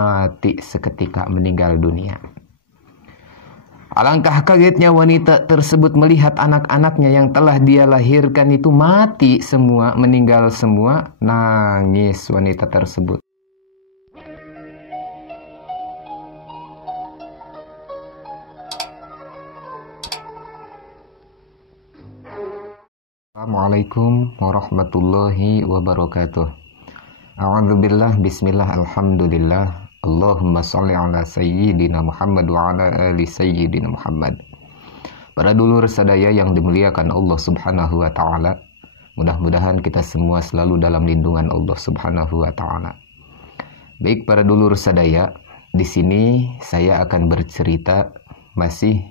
mati seketika meninggal dunia. Alangkah kagetnya wanita tersebut melihat anak-anaknya yang telah dia lahirkan itu mati semua, meninggal semua. Nangis wanita tersebut. Assalamualaikum warahmatullahi wabarakatuh. A'udzubillah, bismillah, alhamdulillah. Allahumma sholli ala sayyidina Muhammad wa ala ali sayyidina Muhammad. Para dulur sadaya yang dimuliakan Allah Subhanahu wa taala, mudah-mudahan kita semua selalu dalam lindungan Allah Subhanahu wa taala. Baik para dulur sadaya, di sini saya akan bercerita masih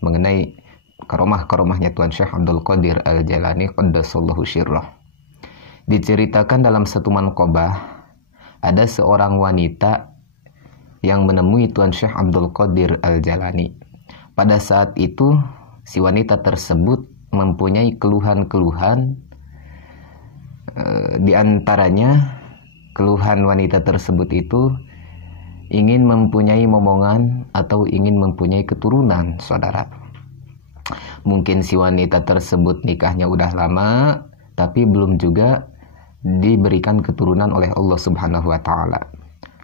mengenai karomah-karomahnya Tuan Syekh Abdul Qadir Al-Jailani qaddasallahu syirrah. Diceritakan dalam satu manqobah, ada seorang wanita yang menemui Tuan Syekh Abdul Qadir Al-Jailani. Pada saat itu, si wanita tersebut mempunyai keluhan-keluhan. Di antaranya, keluhan wanita tersebut itu ingin mempunyai momongan atau ingin mempunyai keturunan, saudara. Mungkin si wanita tersebut nikahnya udah lama, tapi belum juga diberikan keturunan oleh Allah Subhanahu wa taala.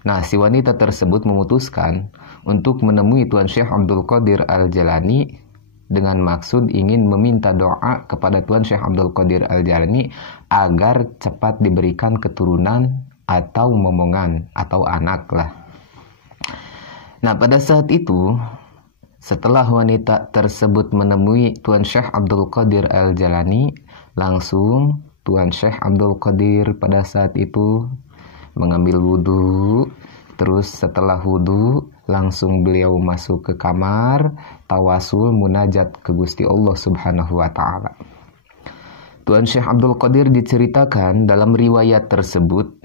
Nah, si wanita tersebut memutuskan untuk menemui Tuan Syekh Abdul Qadir Al-Jailani dengan maksud ingin meminta doa kepada Tuan Syekh Abdul Qadir Al-Jailani agar cepat diberikan keturunan atau momongan atau anak lah. Nah, pada saat itu, setelah wanita tersebut menemui Tuan Syekh Abdul Qadir Al-Jailani, langsung Tuan Syekh Abdul Qadir pada saat itu mengambil wudhu. Terus setelah wudhu, langsung beliau masuk ke kamar, tawasul munajat ke Gusti Allah Subhanahu wa ta'ala. Tuan Syekh Abdul Qadir diceritakan dalam riwayat tersebut,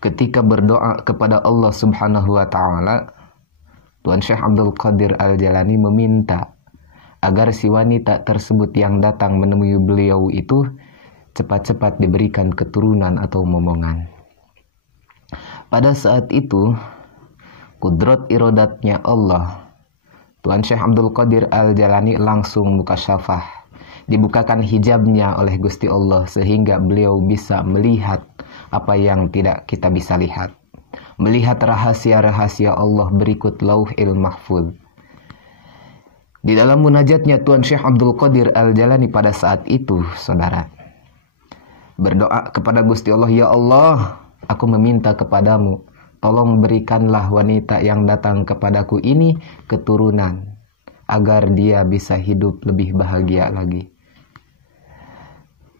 ketika berdoa kepada Allah Subhanahu wa ta'ala, Tuan Syekh Abdul Qadir Al-Jailani meminta agar si wanita tersebut yang datang menemui beliau itu cepat-cepat diberikan keturunan atau momongan. Pada saat itu, kudrat irodatnya Allah, Tuan Syekh Abdul Qadir Al-Jailani langsung mukasyafah, dibukakan hijabnya oleh Gusti Allah sehingga beliau bisa melihat apa yang tidak kita bisa lihat. Melihat rahasia-rahasia Allah berikut Lauhil Mahfuz. Di dalam munajatnya Tuan Syekh Abdul Qadir Al-Jailani pada saat itu, saudara, berdoa kepada Gusti Allah, "Ya Allah, aku meminta kepadamu, tolong berikanlah wanita yang datang kepadaku ini keturunan, agar dia bisa hidup lebih bahagia lagi."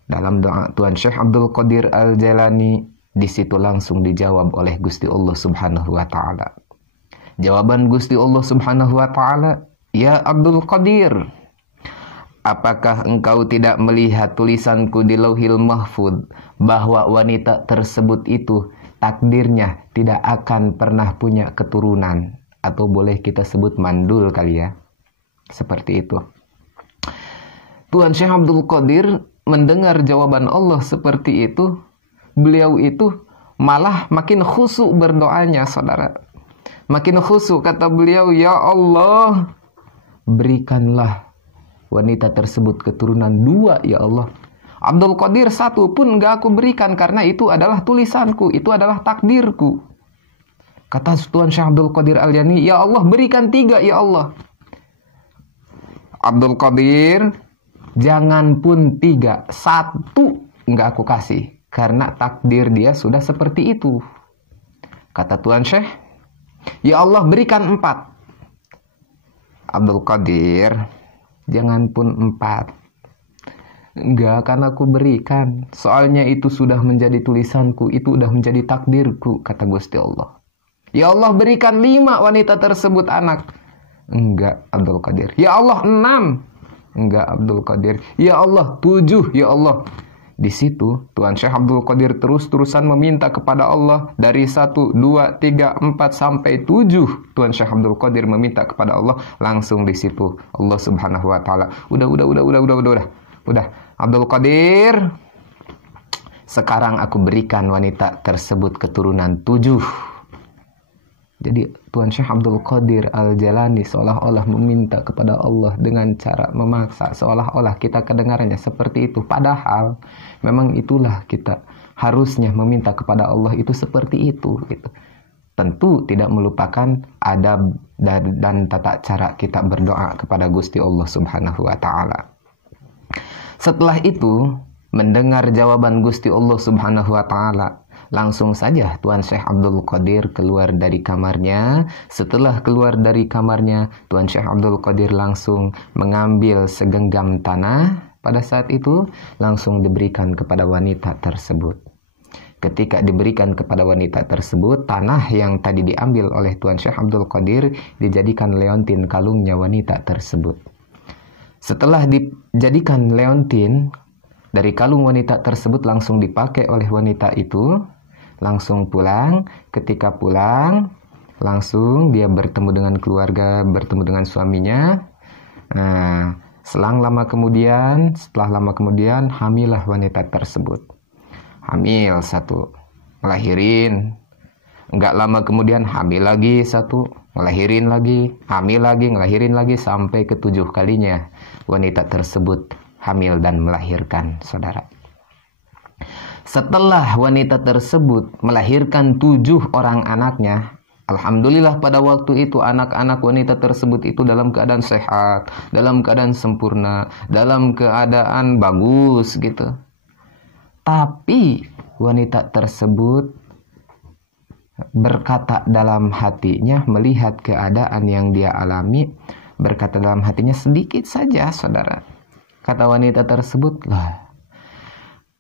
Dalam doa Tuan Syekh Abdul Qadir Al-Jailani, di situ langsung dijawab oleh Gusti Allah Subhanahu wa ta'ala. Jawaban Gusti Allah Subhanahu wa ta'ala, "Ya Abdul Qadir, apakah engkau tidak melihat tulisanku di Lauhil Mahfuz bahwa wanita tersebut itu takdirnya tidak akan pernah punya keturunan?" Atau boleh kita sebut mandul kali ya. Seperti itu. Tuan Syekh Abdul Qadir mendengar jawaban Allah seperti itu, beliau itu malah makin khusyuk berdoanya, saudara. Makin khusyuk, kata beliau, "Ya Allah, berikanlah wanita tersebut keturunan 2, ya Allah. Abdul Qadir 1 pun gak aku berikan karena itu adalah tulisanku, itu adalah takdirku." Kata Tuan Syekh Abdul Qadir Al-Jailani, "Ya Allah, berikan 3, ya Allah." Abdul Qadir, jangan pun 3, 1 gak aku kasih. Karena takdir dia sudah seperti itu. Kata Tuan Syekh, "Ya Allah, berikan 4. Abdul Qadir, jangan pun 4. Enggak akan aku berikan. Soalnya itu sudah menjadi tulisanku. Itu sudah menjadi takdirku, kata Gusti Allah. "Ya Allah, berikan 5 wanita tersebut anak." Enggak, Abdul Qadir. "Ya Allah, 6. Enggak, Abdul Qadir. "Ya Allah, 7. Ya Allah." Di situ Tuan Syekh Abdul Qadir terus-terusan meminta kepada Allah dari 1, 2, 3, 4 sampai 7. Tuan Syekh Abdul Qadir meminta kepada Allah, langsung di situ Allah Subhanahu wa taala, Udah, Abdul Qadir, sekarang aku berikan wanita tersebut keturunan 7. Jadi Tuan Syekh Abdul Qadir Al-Jalani seolah-olah meminta kepada Allah dengan cara memaksa, seolah-olah kita kedengarannya seperti itu. Padahal memang itulah kita harusnya meminta kepada Allah itu seperti itu gitu. Tentu tidak melupakan adab dan tata cara kita berdoa kepada Gusti Allah Subhanahu wa taala. Setelah itu, mendengar jawaban Gusti Allah Subhanahu wa taala, langsung saja Tuan Syekh Abdul Qadir keluar dari kamarnya. Setelah keluar dari kamarnya, Tuan Syekh Abdul Qadir langsung mengambil segenggam tanah. Pada saat itu langsung diberikan kepada wanita tersebut. Ketika diberikan kepada wanita tersebut, tanah yang tadi diambil oleh Tuan Syekh Abdul Qadir dijadikan leontin kalungnya wanita tersebut. Setelah dijadikan leontin dari kalung wanita tersebut, langsung dipakai oleh wanita itu, langsung pulang. Ketika pulang, langsung dia bertemu dengan keluarga, bertemu dengan suaminya. Nah, setelah lama kemudian hamilah wanita tersebut. Hamil satu, ngelahirin. Enggak lama kemudian hamil lagi satu, ngelahirin lagi, hamil lagi, ngelahirin lagi, sampai ke-7 kalinya wanita tersebut hamil dan melahirkan, saudara. Setelah wanita tersebut melahirkan 7 orang anaknya, alhamdulillah pada waktu itu anak-anak wanita tersebut itu dalam keadaan sehat, dalam keadaan sempurna, dalam keadaan bagus gitu. Tapi wanita tersebut berkata dalam hatinya, melihat keadaan yang dia alami, berkata dalam hatinya sedikit saja, saudara. Kata wanita tersebut, lah,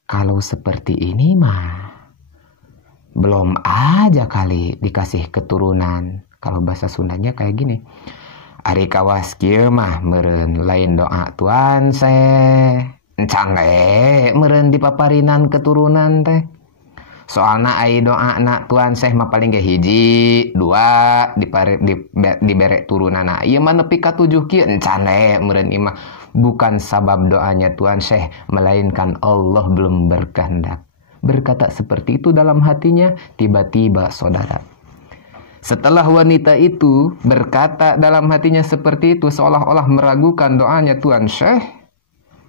kalau seperti ini mah belum aja kali dikasih keturunan. Kalau bahasa Sundanya kayak gini, ari kawas kieu mah meureun lain doa Tuan Syekh, encan meureun dipaparinan keturunan teh. Soalna ai doa na Tuan Syekh mah paling ge 1, 2 dibere turunana. Ieu mah nepi ka 7 kieu encan meureun imah. Bukan sabab doanya Tuan Syekh, melainkan Allah belum berkehendak. Berkata seperti itu dalam hatinya, tiba-tiba saudara, setelah wanita itu berkata dalam hatinya seperti itu, seolah-olah meragukan doanya Tuan Syekh,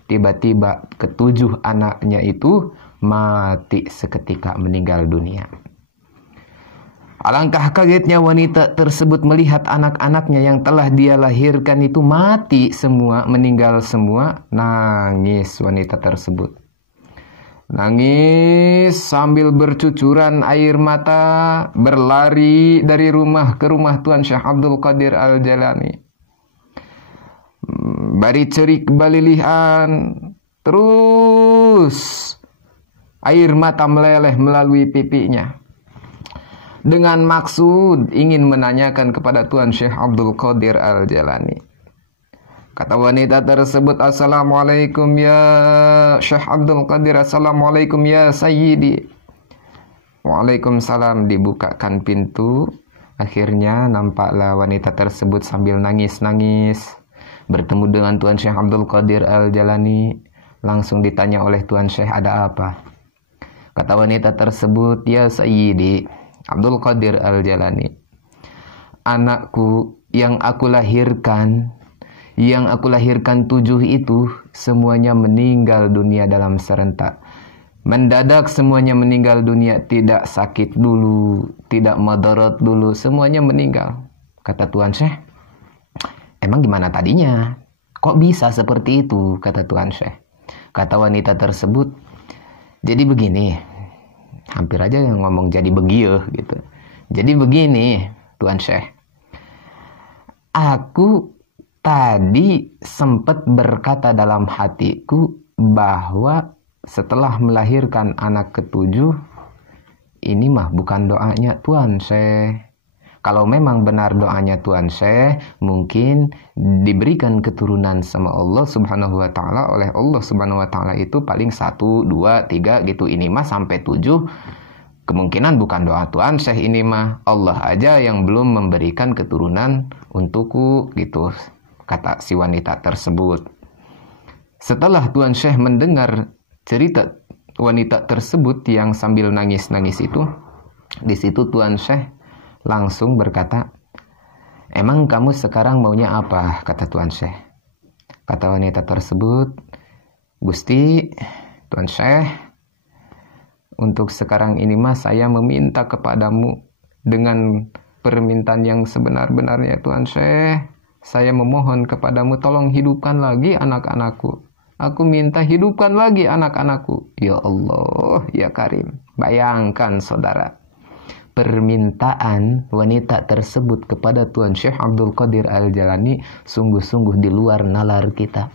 tiba-tiba ke-7 anaknya itu mati seketika, meninggal dunia. Alangkah kagetnya wanita tersebut melihat anak-anaknya yang telah dia lahirkan itu mati semua, meninggal semua. Nangis wanita tersebut. Nangis sambil bercucuran air mata, berlari dari rumah ke rumah Tuan Syekh Abdul Qadir Al-Jalani. Bari cerik balilihan, terus air mata meleleh melalui pipinya. Dengan maksud ingin menanyakan kepada Tuan Syekh Abdul Qadir Al-Jalani. Kata wanita tersebut, Assalamualaikum ya Syekh Abdul Qadir, Assalamualaikum ya Sayyidi. Waalaikumsalam. Dibukakan pintu. Akhirnya nampaklah wanita tersebut sambil nangis-nangis bertemu dengan Tuan Syekh Abdul Qadir Al-Jalani. Langsung ditanya oleh Tuan Syekh, ada apa? Kata wanita tersebut, ya Sayyidi Abdul Qadir Al-Jalani, anakku yang aku lahirkan 7 itu semuanya meninggal dunia dalam serentak. Mendadak semuanya meninggal dunia, tidak sakit dulu, tidak madarat dulu, semuanya meninggal. Kata Tuan Syekh, emang gimana tadinya? Kok bisa seperti itu? Kata Tuan Syekh. Kata wanita tersebut, jadi begini. Hampir aja yang ngomong jadi begieu gitu. Jadi begini, Tuan Syekh. Aku tadi sempat berkata dalam hatiku bahwa setelah melahirkan anak ke-7, ini mah bukan doanya Tuan Syekh. Kalau memang benar doanya Tuan Syekh, mungkin diberikan keturunan sama Allah Subhanahu wa taala. Oleh Allah Subhanahu wa taala itu paling 1, 2, 3 gitu. Ini mah sampai 7. Kemungkinan bukan doa Tuan Syekh, ini mah Allah aja yang belum memberikan keturunan untukku gitu, kata si wanita tersebut. Setelah Tuan Syekh mendengar cerita wanita tersebut yang sambil nangis-nangis itu, di situ Tuan Syekh langsung berkata, "Emang kamu sekarang maunya apa?" kata Tuan Syekh. Kata wanita tersebut, "Gusti, Tuan Syekh, untuk sekarang ini mas saya meminta kepadamu dengan permintaan yang sebenar-benarnya Tuan Syekh. Saya memohon kepadamu tolong hidupkan lagi anak-anakku. Aku minta hidupkan lagi anak-anakku." Ya Allah, ya Karim. Bayangkan saudara, permintaan wanita tersebut kepada Tuan Syekh Abdul Qadir Al-Jailani sungguh-sungguh di luar nalar kita.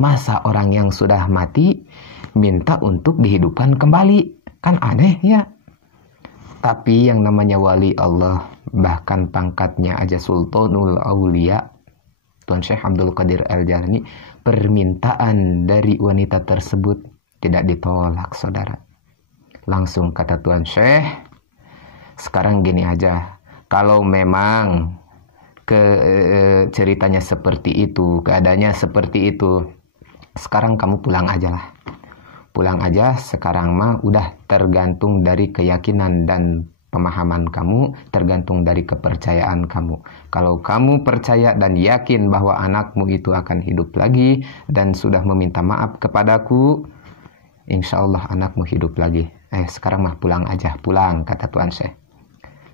Masa orang yang sudah mati minta untuk dihidupkan kembali? Kan aneh ya. Tapi yang namanya wali Allah, bahkan pangkatnya aja Sultanul Aulia, Tuan Syekh Abdul Qadir Al-Jailani, permintaan dari wanita tersebut tidak ditolak saudara. Langsung kata Tuan Syekh, "Sekarang gini aja, kalau memang ceritanya seperti itu, keadaannya seperti itu, sekarang kamu pulang aja lah. Pulang aja, sekarang mah udah tergantung dari keyakinan dan pemahaman kamu, tergantung dari kepercayaan kamu. Kalau kamu percaya dan yakin bahwa anakmu itu akan hidup lagi dan sudah meminta maaf kepadaku, insya Allah anakmu hidup lagi. Sekarang mah pulang aja, pulang," kata Tuan Syekh.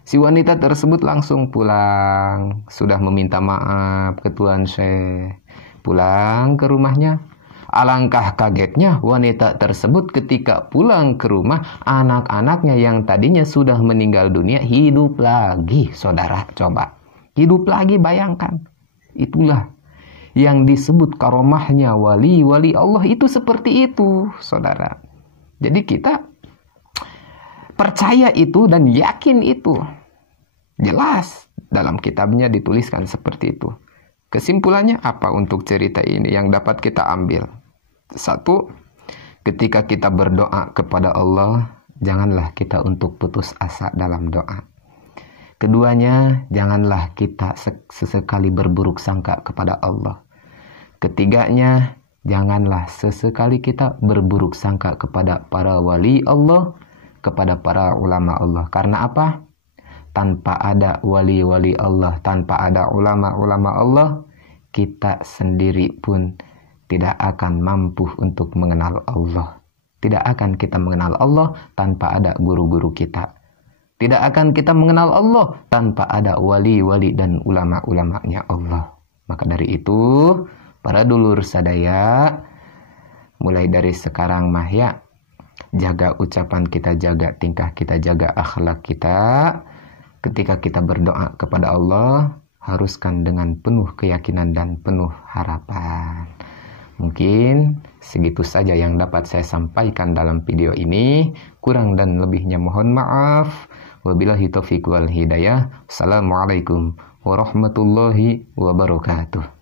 Si wanita tersebut langsung pulang, sudah meminta maaf ke Tuan Syekh. Pulang ke rumahnya. Alangkah kagetnya wanita tersebut ketika pulang ke rumah, anak-anaknya yang tadinya sudah meninggal dunia hidup lagi, saudara. Coba, hidup lagi, bayangkan. Itulah yang disebut karomahnya wali-wali Allah, itu seperti itu, saudara. Jadi kita percaya itu dan yakin itu. Jelas dalam kitabnya dituliskan seperti itu. Kesimpulannya apa untuk cerita ini yang dapat kita ambil? Satu, ketika kita berdoa kepada Allah, janganlah kita untuk putus asa dalam doa. Keduanya, janganlah kita sesekali berburuk sangka kepada Allah. Ketiganya, janganlah sesekali kita berburuk sangka kepada para wali Allah, kepada para ulama Allah. Karena apa? Tanpa ada wali-wali Allah, tanpa ada ulama-ulama Allah, kita sendiri pun tidak akan mampu untuk mengenal Allah. Tidak akan kita mengenal Allah tanpa ada guru-guru kita. Tidak akan kita mengenal Allah tanpa ada wali-wali dan ulama-ulamanya Allah. Maka dari itu, para dulur sadaya, mulai dari sekarang mah ya, jaga ucapan kita, jaga tingkah kita, jaga akhlak kita. Ketika kita berdoa kepada Allah, haruskan dengan penuh keyakinan dan penuh harapan. Mungkin segitu saja yang dapat saya sampaikan dalam video ini. Kurang dan lebihnya mohon maaf. Wabillahi taufiq wal hidayah. Assalamualaikum warahmatullahi wabarakatuh.